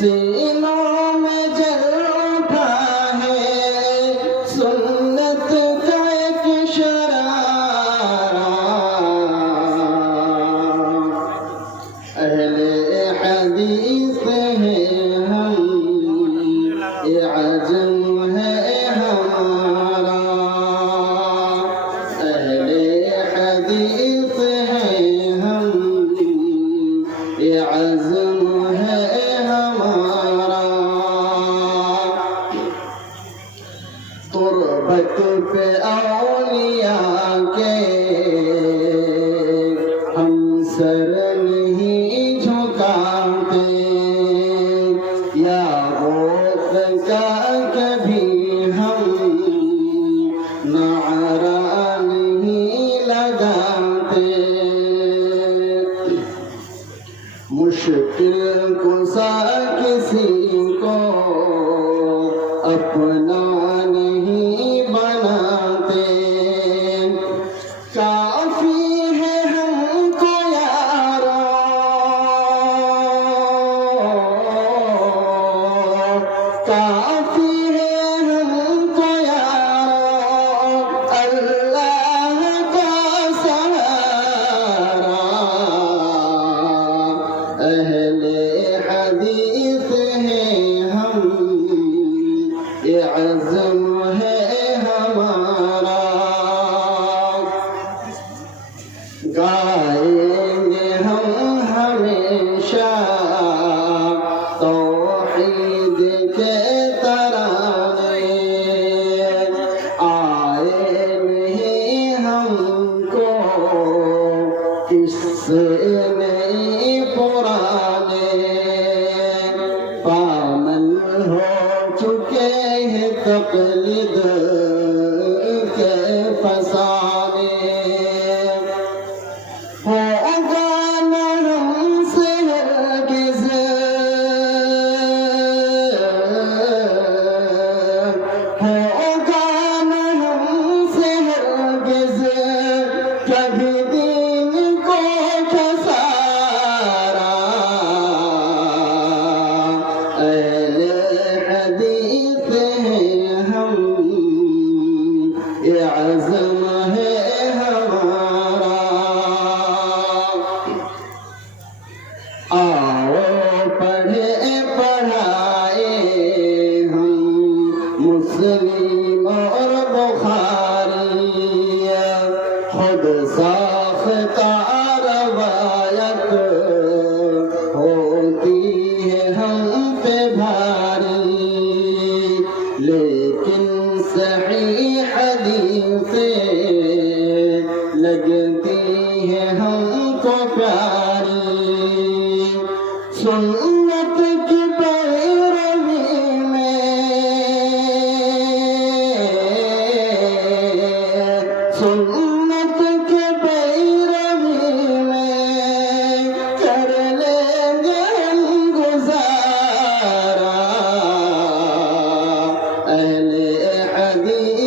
सीनों में जल उठा है सुन्नत का एक शरारा। अहले हदीस है हम, ये अज़्म है हमारा। अहले हदीस है हम, ये अज़्म है हमारा। तुरबत पे औलिया के हम सर नहीं झुकाते, या गौत का कभी हम नारा नहीं लगाते। मुश्किल कुसा किसी को अपना नहीं बनाते। काफी है हमको यारो, काफी है हमको यारो, अल्लाह का सहारा। अहले हदीस हैं हम, ये अज़्म है हमारा। गाएंगे हम हमेशा तौहीद के तराने, आए नहीं हमको किस्से नहीं पुराने। पामन हो चुके हैं तक़लीद के फसाने। होगा न हमसे हरगिज़, होगा न हमसे हरगिज़ कभी दीन को खसारा। अहले हदीस हैं हम, ये अज़्म है हमारा। आओ पढ़े पढ़ाए हम मुस्लिम और बुखारी, खुद साख्ता रवायत होती है हम पे भारी। लेकिन सही हदीसें लगती है हमको प्यारी। सुन्नत की पैरवी में, सुन्नत के पैरवी में कर लेंगे हम गुज़ारा। अहले हदीस